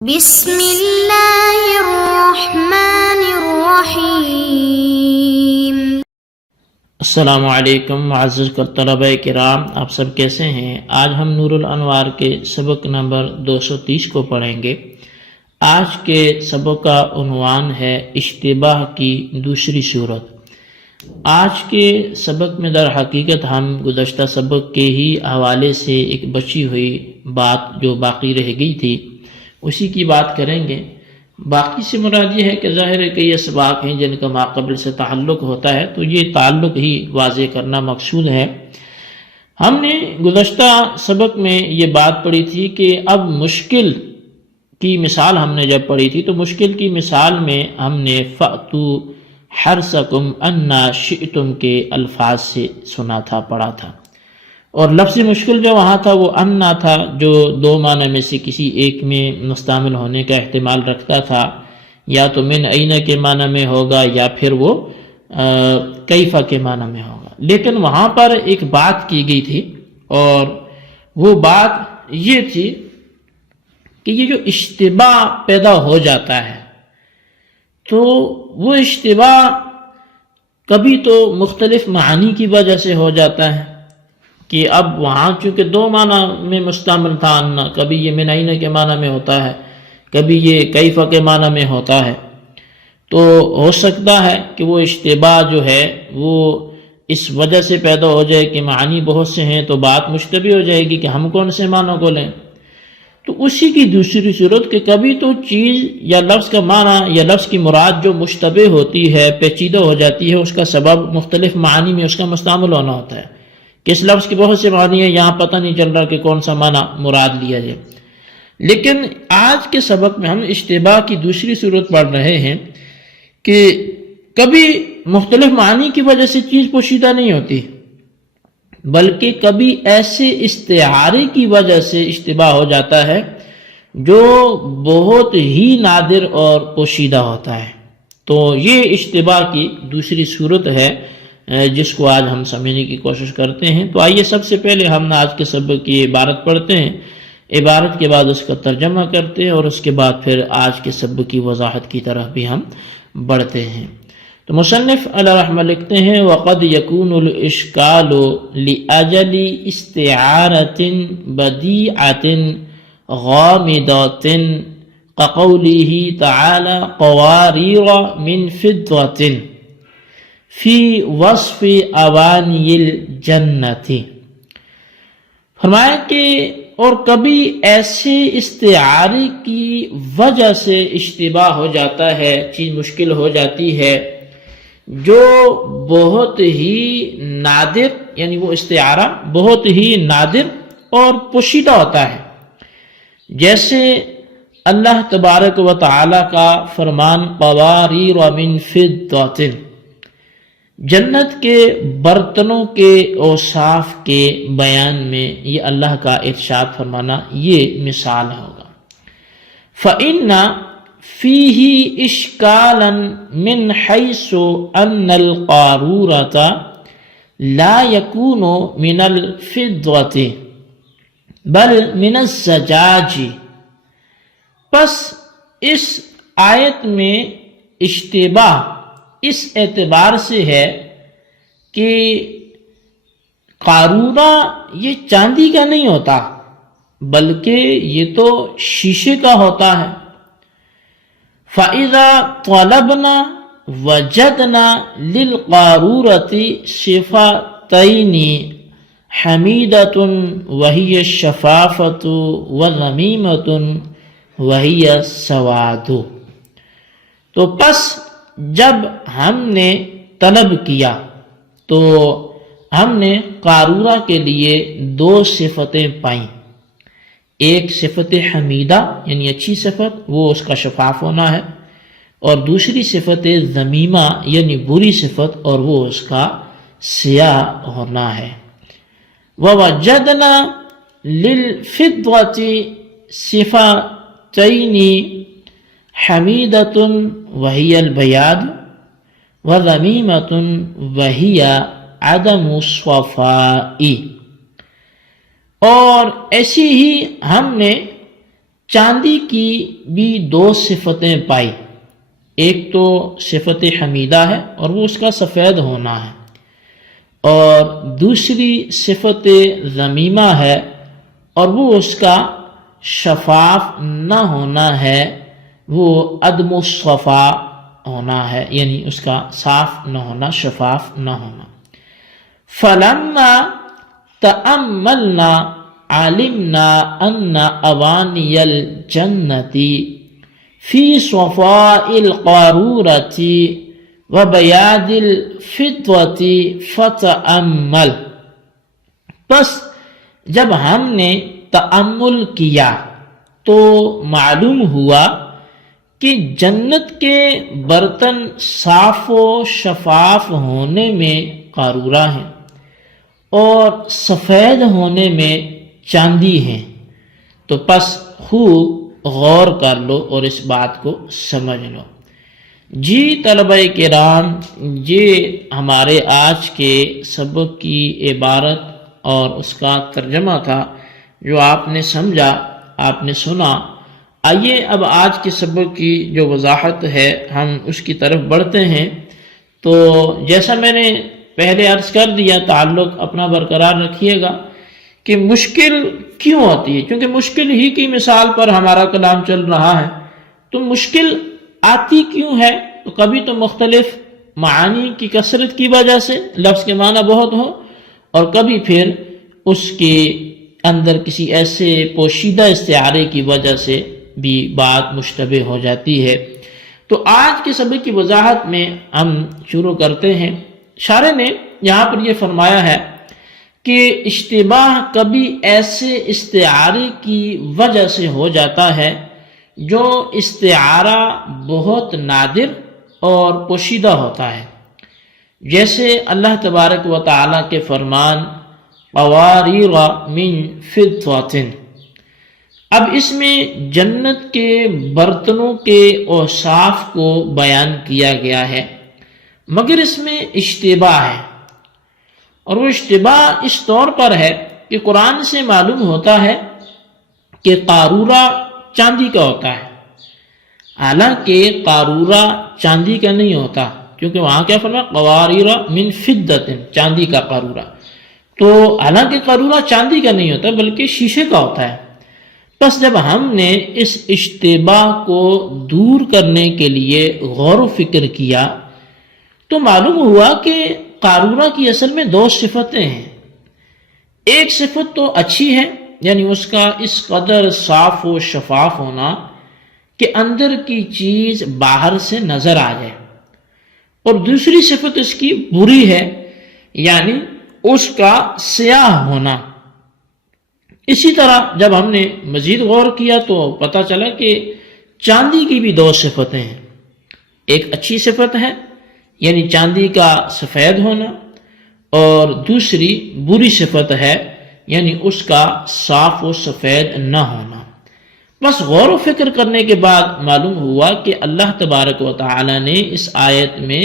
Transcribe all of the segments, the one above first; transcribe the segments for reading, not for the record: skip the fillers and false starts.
بسم اللہ الرحمن الرحیم۔ السلام علیکم معزز طلبہ کرام، آپ سب کیسے ہیں؟ آج ہم نور الانوار کے سبق نمبر 230 کو پڑھیں گے۔ آج کے سبق کا عنوان ہے اشتباہ کی دوسری صورت۔ آج کے سبق میں در حقیقت ہم گزشتہ سبق کے ہی حوالے سے ایک بچی ہوئی بات جو باقی رہ گئی تھی اسی کی بات کریں گے۔ باقی سے مراد یہ ہے کہ ظاہر ہے کہ یہ اسباق ہیں جن کا ماقبل سے تعلق ہوتا ہے، تو یہ تعلق ہی واضح کرنا مقصود ہے۔ ہم نے گزشتہ سبق میں یہ بات پڑھی تھی کہ اب مشکل کی مثال ہم نے جب پڑھی تھی تو مشکل کی مثال میں ہم نے فَأْتُوا حَرْثَكُمْ أَنَّا شِئْتُمْ کے الفاظ سے سنا تھا، پڑھا تھا، اور لفظ مشکل جو وہاں تھا وہ انا تھا، جو دو معنی میں سے کسی ایک میں مستعمل ہونے کا احتمال رکھتا تھا، یا تو من این کے معنی میں ہوگا یا پھر وہ کیفہ کے معنی میں ہوگا۔ لیکن وہاں پر ایک بات کی گئی تھی اور وہ بات یہ تھی کہ یہ جو اشتباہ پیدا ہو جاتا ہے تو وہ اشتباہ کبھی تو مختلف معانی کی وجہ سے ہو جاتا ہے کہ اب وہاں چونکہ دو معنی میں مستعمل تھا انا، کبھی یہ من این کے معنی میں ہوتا ہے، کبھی یہ کیفہ کے معنی میں ہوتا ہے، تو ہو سکتا ہے کہ وہ اشتباہ جو ہے وہ اس وجہ سے پیدا ہو جائے کہ معانی بہت سے ہیں تو بات مشتبہ ہو جائے گی کہ ہم کون سے معنی کو لیں۔ تو اسی کی دوسری صورت کہ کبھی تو چیز یا لفظ کا معنی یا لفظ کی مراد جو مشتبہ ہوتی ہے، پیچیدہ ہو جاتی ہے، اس کا سبب مختلف معانی میں اس کا مستعمل ہونا ہوتا ہے۔ کس لفظ کی بہت سے معنی ہیں، یہاں پتہ نہیں چل رہا کہ کون سا معنی مراد لیا جائے۔ لیکن آج کے سبق میں ہم اشتباہ کی دوسری صورت پڑھ رہے ہیں کہ کبھی مختلف معنی کی وجہ سے چیز پوشیدہ نہیں ہوتی، بلکہ کبھی ایسے استعارے کی وجہ سے اشتباہ ہو جاتا ہے جو بہت ہی نادر اور پوشیدہ ہوتا ہے۔ تو یہ اشتباہ کی دوسری صورت ہے جس کو آج ہم سمجھنے کی کوشش کرتے ہیں۔ تو آئیے سب سے پہلے ہم آج کے سبق کی عبارت پڑھتے ہیں، عبارت کے بعد اس کا ترجمہ کرتے ہیں اور اس کے بعد پھر آج کے سبق کی وضاحت کی طرف بھی ہم بڑھتے ہیں۔ تو مصنف علیہ رحمہ لکھتے ہیں وَقَدْ يَكُونُ الْإِشْكَالُ لِأَجَلِ اسْتِعَارَةٍ بَدِيعَةٍ غَامِضَةٍ كَقَوْلِهِ تَعَالَى قَوَارِيرَ مِنْ فِضَّةٍ فی وصف اوانی الجنت۔ فرمایا کہ اور کبھی ایسے استعارے کی وجہ سے اشتباہ ہو جاتا ہے، چیز مشکل ہو جاتی ہے جو بہت ہی نادر، یعنی وہ استعارہ بہت ہی نادر اور پوشیدہ ہوتا ہے، جیسے اللہ تبارک و تعالی کا فرمان قواریر من فضة، جنت کے برتنوں کے اوصاف کے بیان میں یہ اللہ کا ارشاد فرمانا یہ مثال ہوگا۔ فَإِنَّ فِيهِ إِشْكَالًا مِنْ حَيْثُ أَنَّ الْقَارُورَةَ لَا يَكُونُ مِنَ الْفِضَّةِ بَلْ مِنَ الزَّجَاجِ۔ پس اس آیت میں اشتباہ اس اعتبار سے ہے کہ قارورہ یہ چاندی کا نہیں ہوتا بلکہ یہ تو شیشے کا ہوتا ہے۔ فَإِذَا طَلَبْنَا وَجَدْنَا لِلْقَارُورَةِ صِفَتَيْنِ حَمِيدَةٌ وَهِيَ الشَّفَافَةُ وَذَمِيمَةٌ وَهِيَ السَّوَادُ۔ تو پس جب ہم نے طلب کیا تو ہم نے قارورہ کے لیے دو صفتیں پائیں، ایک صفت حمیدہ یعنی اچھی صفت، وہ اس کا شفاف ہونا ہے، اور دوسری صفت ذمیمہ یعنی بری صفت، اور وہ اس کا سیاہ ہونا ہے۔ وَوَجَدْنَا لِلْفِضَّةِ صِفَتَيْنِ حَمِيدَةٌ وَهِيَ الْبَيَاضُ وَذَمِيمَةٌ وَهِيَ عَدَمُ الصَّفَاءِ۔ اور ایسی ہی ہم نے چاندی کی بھی دو صفتیں پائی، ایک تو صفت حمیدہ ہے اور وہ اس کا سفید ہونا ہے، اور دوسری صفت ذمیمہ ہے اور وہ اس کا شفاف نہ ہونا ہے، وہ عدم الصفا ہونا ہے، یعنی اس کا صاف نہ ہونا، شفاف نہ ہونا۔ فلما تأملنا علمنا ان اوانی الجنتی فی صفاء القارورة وبیاض الفضة فتأمل، پس جب ہم نے تأمل کیا تو معلوم ہوا کہ جنت کے برتن صاف و شفاف ہونے میں قارورہ ہیں اور سفید ہونے میں چاندی ہیں، تو پس خوب غور کر لو اور اس بات کو سمجھ لو۔ جی طلبہ کرام، یہ ہمارے آج کے سبق کی عبارت اور اس کا ترجمہ تھا جو آپ نے سمجھا، آپ نے سنا۔ آئیے اب آج کے سبق کی جو وضاحت ہے ہم اس کی طرف بڑھتے ہیں۔ تو جیسا میں نے پہلے عرض کر دیا، تعلق اپنا برقرار رکھیے گا کہ مشکل کیوں ہوتی ہے، کیونکہ مشکل ہی کی مثال پر ہمارا کلام چل رہا ہے۔ تو مشکل آتی کیوں ہے؟ تو کبھی تو مختلف معانی کی کثرت کی وجہ سے لفظ کے معنی بہت ہو، اور کبھی پھر اس کے اندر کسی ایسے پوشیدہ استعارے کی وجہ سے بھی بات مشتبہ ہو جاتی ہے۔ تو آج کے سبق کی وضاحت میں ہم شروع کرتے ہیں۔ شارح نے یہاں پر یہ فرمایا ہے کہ اشتباہ کبھی ایسے استعارے کی وجہ سے ہو جاتا ہے جو استعارہ بہت نادر اور پوشیدہ ہوتا ہے، جیسے اللہ تبارک و تعالیٰ کے فرمان قواریر من فضة۔ اب اس میں جنت کے برتنوں کے اوصاف کو بیان کیا گیا ہے، مگر اس میں اشتباہ ہے، اور وہ اشتباہ اس طور پر ہے کہ قرآن سے معلوم ہوتا ہے کہ قارورہ چاندی کا ہوتا ہے، حالانکہ قارورہ چاندی کا نہیں ہوتا، کیونکہ وہاں کیا فرمایا؟ قواریر من فضة، چاندی کا قارورہ۔ تو حالانکہ قارورہ چاندی کا نہیں ہوتا بلکہ شیشے کا ہوتا ہے۔ پس جب ہم نے اس اشتباہ کو دور کرنے کے لیے غور و فکر کیا تو معلوم ہوا کہ قارورہ کی اصل میں دو صفتیں ہیں۔ ایک صفت تو اچھی ہے، یعنی اس کا اس قدر صاف و شفاف ہونا کہ اندر کی چیز باہر سے نظر آ جائے، اور دوسری صفت اس کی بری ہے، یعنی اس کا سیاہ ہونا۔ اسی طرح جب ہم نے مزید غور کیا تو پتہ چلا کہ چاندی کی بھی دو صفتیں ہیں، ایک اچھی صفت ہے یعنی چاندی کا سفید ہونا، اور دوسری بری صفت ہے یعنی اس کا صاف و سفید نہ ہونا۔ بس غور و فکر کرنے کے بعد معلوم ہوا کہ اللہ تبارک و تعالی نے اس آیت میں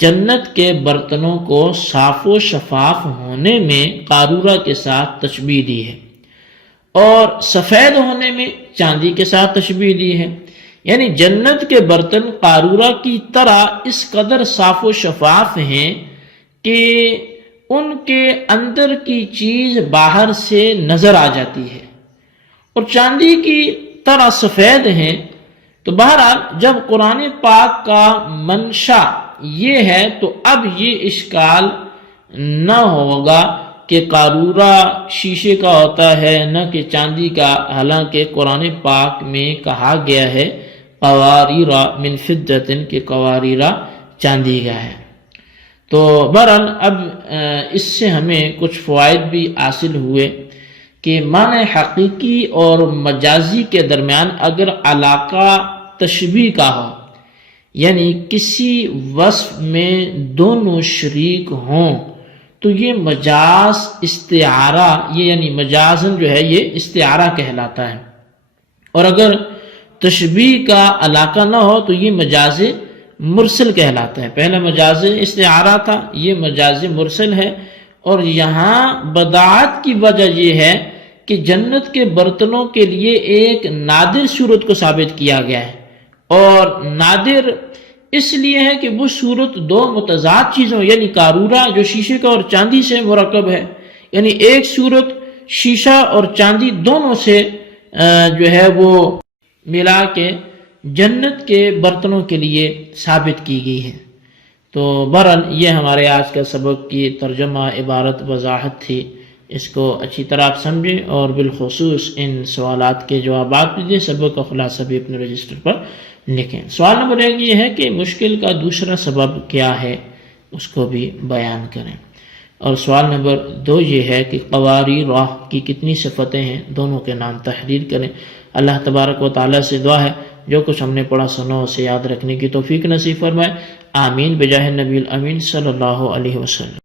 جنت کے برتنوں کو صاف و شفاف ہونے میں قارورہ کے ساتھ تشبیہ دی ہے، اور سفید ہونے میں چاندی کے ساتھ تشبیہ دی ہے، یعنی جنت کے برتن قارورہ کی طرح اس قدر صاف و شفاف ہیں کہ ان کے اندر کی چیز باہر سے نظر آ جاتی ہے، اور چاندی کی طرح سفید ہیں۔ تو بہرحال جب قرآن پاک کا منشا یہ ہے تو اب یہ اشکال نہ ہوگا کہ قارورہ شیشے کا ہوتا ہے نہ کہ چاندی کا، حالانکہ قرآن پاک میں کہا گیا ہے قواریر من فضة کہ قواریرہ چاندی کا ہے۔ تو بہرحال اب اس سے ہمیں کچھ فوائد بھی حاصل ہوئے کہ معنی حقیقی اور مجازی کے درمیان اگر علاقہ تشبیہ کا ہو، یعنی کسی وصف میں دونوں شریک ہوں، تو یہ مجاز استعارہ، یہ یعنی مجازن جو ہے یہ استعارہ کہلاتا ہے، اور اگر تشبیہ کا علاقہ نہ ہو تو یہ مجاز مرسل کہلاتا ہے۔ پہلا مجاز استعارہ تھا، یہ مجاز مرسل ہے، اور یہاں بداعت کی وجہ یہ ہے کہ جنت کے برتنوں کے لیے ایک نادر صورت کو ثابت کیا گیا ہے، اور نادر اس لیے ہے کہ وہ صورت دو متضاد چیزوں یعنی قارورہ جو شیشے کا اور چاندی سے مرکب ہے، یعنی ایک صورت شیشہ اور چاندی دونوں سے جو ہے وہ ملا کے جنت کے برتنوں کے لیے ثابت کی گئی ہے۔ تو بہرحال یہ ہمارے آج کا سبق کی ترجمہ عبارت وضاحت تھی، اس کو اچھی طرح آپ سمجھیں اور بالخصوص ان سوالات کے جوابات دیجیے، سبق کا خلاصہ بھی اپنے رجسٹر پر لکھیں۔ سوال نمبر 1 یہ ہے کہ مشکل کا دوسرا سبب کیا ہے، اس کو بھی بیان کریں۔ اور سوال نمبر 2 یہ ہے کہ قواری راہ کی کتنی صفتیں ہیں، دونوں کے نام تحریر کریں۔ اللہ تبارک و تعالیٰ سے دعا ہے جو کچھ ہم نے پڑھا سنو اسے یاد رکھنے کی توفیق نصیب فرمائے، آمین بجاہ نبی الامین صلی اللہ علیہ وسلم۔